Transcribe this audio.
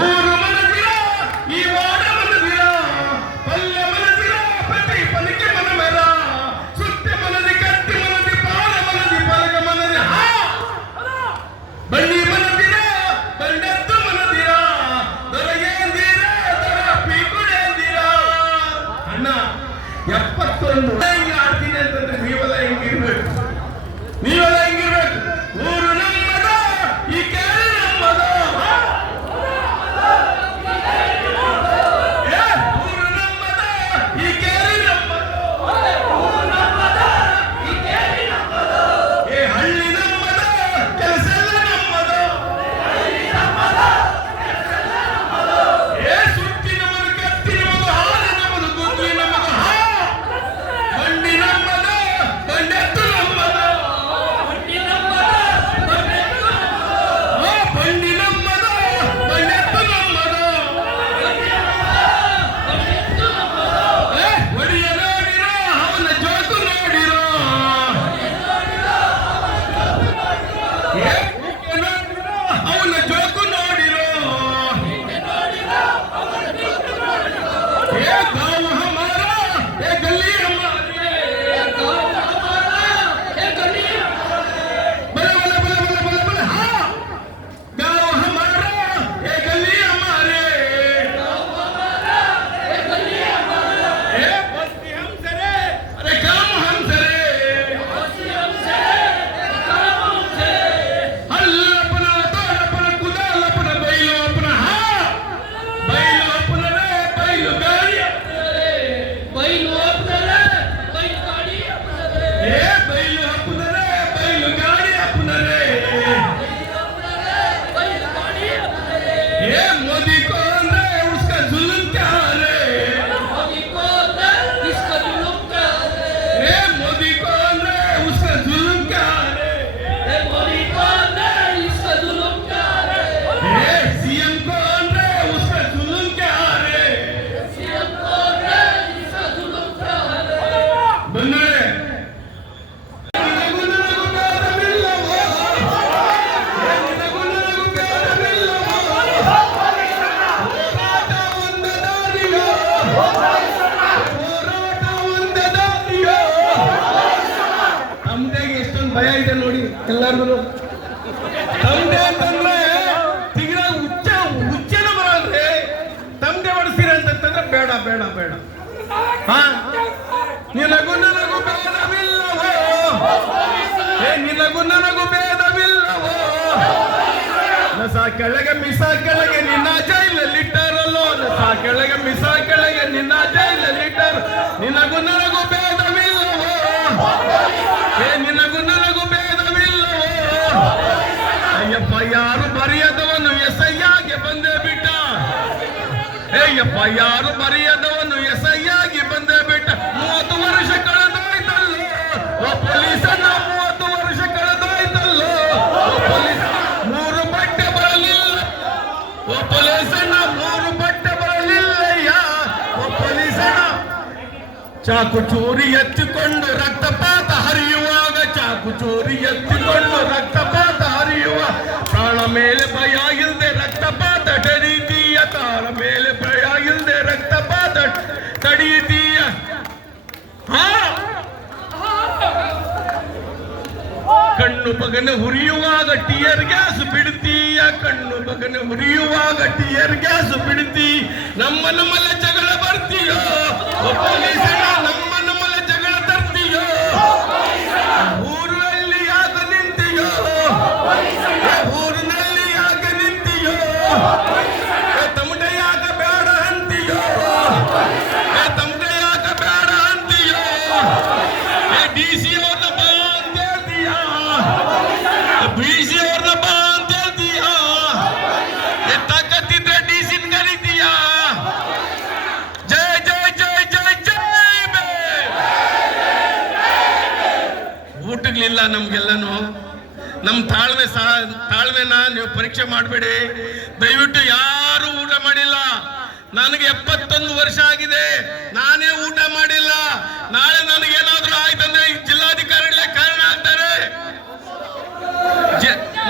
ಊರು ಮನದಿರ ಈ ವಾಡ ಮನದಿರ ಪಲ್ಯ ಮನದಿರ ಪ್ರತಿ ಪಲಿಕೆ ಮನಮೆರ ಸುತ್ತೆ ಮನದಿ ಕತ್ತಿ ಮನದಿ ಪಾಲ ಮನದಿ ಪಲಕ ಮನದಿ ಬನ್ನಿ ಮನದಿರ ಬಂಡತ್ತು ಮನದಿರ ದೊರಗೇಂದಿರ ದೊರ ಪೀಕುಡೇಂದಿರ ಅಣ್ಣ 71 ಆಡ್ತೀನಿ ಅಂತಂದ್ರೆ ನೀವೆಲ್ಲ ಹೆಂಗಿರ್ಬೇಕು ಊರು ನಮ್ಮದ ಈ ಕೆರೆ ನಮ್ಮದ ಊರು ನಮ್ಮದ ಈ ಕೆರೆ ನಮ್ಮದ ಹಳ್ಳಿ ನಮ್ಮದ ಕೆಲಸ ಎಲ್ಲ ನಮ್ಮದ ಸುತ್ತಿ ನಮ್ಮದು ಕತ್ತಿ ನಮ್ಮದು ಹಾಲು ನಮ್ಮದು ಗುದ್ದಿ ನಮ್ಮದು ಬಂಡಿ ನಮ್ಮದ ಬಂಡೆತ್ತು ನಮ್ಮದ ಬಂಡಿ ನಮ್ಮದ ಬಂಡೆತ್ತು ನಮ್ಮದ ಒಡಿಯ ನೋಡಿರೋ ಅವನ ಜೋತು ನೋಡಿರೋ ಅವನ ಜೋಕು ನೋಡಿರೋ गाँव हमारा गली हमारी बले बले बले बले बले बले हाँ गाँव हमारा गली हमारे बस्ती हमसे रे अरे काम हमसे रे हल्ला अपना तोड़ अपना कुदाल अपना बैलो अपना हाँ बैलो अपना रे बैलो गाड़ी बैलो अपना रे बैलो गाड़ी अपना रे बैलो अपना रे बैलो गाड़ी अपना रे मोदी कौन रे उसका जुल्म क्या रे मोदी कौन रे उसका जुल्म क्या रे मोदी कौन रे उसका जुल्म क्या रे मोदी कौन रे इसका जुल्म क्या रे सीएम कौन रे उसका जुल्म क्या रे सीएम कौन रे इसका जुल्म क्या रे बन्नड़े ತಮ್ಮದೇಗೆ ಎಷ್ಟೊಂದು ಭಯ ಇದೆ ನೋಡಿ ಎಲ್ಲರಿಗೂ ತಮ್ಮದೇ ಅಂತಂದ್ರೆ ತಿಂಗಳಾಗ ಹುಚ್ಚೇನ ಬರಲ್ರಿ ತಮ್ಮದೇ ಹೊಡಿಸ್ತೀರ ಅಂತಂದ್ರೆ ಬೇಡ ಬೇಡ ಬೇಡ ಹಾ ನಿನಗೂ ನನಗೂ ಭೇದವಿಲ್ಲವೋ ನಿನಗೂ ನನಗೂ ಭೇದವಿಲ್ಲವೋ ನಸ ಕೆಳಗೆ ಮಿಸ ಕೆಳಗೆ ನಿನ್ನ ಜೈಲಲ್ಲಿಟ್ಟರಲ್ಲೋ ನಸ ಕೆಳಗೆ ಮಿಸ ಕೆಳಗೆ ನಿನ್ನ ಜೈಲಲ್ಲಿಟ್ಟರು ನಿನಗೂ ನನಗೂ ಭೇದವಿಲ್ಲವೋ ನಿನಗೂ ನನಗೂ ಭೇದವಿಲ್ಲವೋ ಅಯ್ಯಪ್ಪ ಯಾರು ಬರೆಯದವನು ಎಸಯ್ಯಾಗೆ ಬಂದೇ ಬಿಟ್ಟ ಅಯ್ಯಪ್ಪ ಯಾರು ಬರೆಯದವನು ಎಸಯ್ಯಾಗಿ ಬಂದೇ ಬಿಟ್ಟ 30 ವರ್ಷ ಕಳೆದೋಯ್ತಲ್ಲೋ ಓ ಪೊಲೀಸನ್ನ 30 ವರ್ಷ ಕಳೆದೋಯ್ತಲ್ಲೋ ಓ ಪೊಲೀಸ್ 3 ಬಟ್ಟೆ ಬರಲಿಲ್ಲ ಓ ಪೊಲೀಸನ್ನ 3 ಬಟ್ಟೆ ಬರಲಿಲ್ಲಯ್ಯ ಓ ಪೊಲೀಸನ್ನ ಚಾಕು ಚೂರಿ ಎತ್ತಿಕೊಂಡು ರಕ್ತಪಾತ ಹರಿಯುವಾಗ ಚಾಕು ಚೂರಿ ಎತ್ತಿಕೊಂಡು ರಕ್ತಪಾತ ಹರಿಯುವ ಪ್ರಾಣ ಮೇಲೆ ಭಯ ಇಲ್ಲದೆ ರಕ್ತಪಾತ ತಡೀತೀಯ ತಾಳ ಮೇಲೆ ಭಯ ಇಲ್ಲದೆ ರಕ್ತಪಾತ ತಡೀತೀಯ ಕಣ್ಣು ಬಗನ ಹುರಿಯುವಾಗ ಟಿಯರ್ ಗ್ಯಾಸ್ ಬಿಡ್ತೀಯ ಕಣ್ಣು ಬಗನ ಹುರಿಯುವಾಗ ಟಿಯರ್ ಗ್ಯಾಸ್ ಬಿಡ್ತೀ ನಮ್ಮಲ ಜಗಳ ಬರ್ತೀಯೋ ಪೊಲೀಸರ ನಮ್ಮಲ ಜಗಳ ತರ್ತೀಯೋ ಊರಲ್ಲಿ ಯಾಕ ನಿಂತೀಯೋ ಊರಿನಲ್ಲಿ ಯಾಕ ನಿಂತೀಯೋ ತಮಟೆ ಯಾಕ ಬೇಡ ಅಂತೀಯೋ ತಮಟೆ ಯಾಕ ಬೇಡ ಅಂತೀಯೋ DC ಅವ್ರನ್ನ ಬಾ ಅಂತ ಹೇಳ್ತೀಯಾ BC ಅವ್ರನ್ನ ಬಾ ಅಂತ ಹೇಳ್ತೀಯಾ ತಾಕತ್ತಿದ್ರೆ DC ಕರೀತೀಯಾ ಜೈ ಜೈ ಜೈ ಜೈ ಜೈ ಊಟಗಳಿಲ್ಲ ನಮ್ಗೆಲ್ಲನು ನಮ್ಮ ತಾಳ್ಮೆನ ನೀವು ಪರೀಕ್ಷೆ ಮಾಡಬೇಡಿ ದಯವಿಟ್ಟು ಯಾರು ಊಟ ಮಾಡಿಲ್ಲ ನನಗೆ 71 ವರ್ಷ ಆಗಿದೆ ನಾನೇ ಊಟ ಮಾಡಿಲ್ಲ ನಾಳೆ ನನಗೇನಾದ್ರೂ ಆಯ್ತಂದ್ರೆ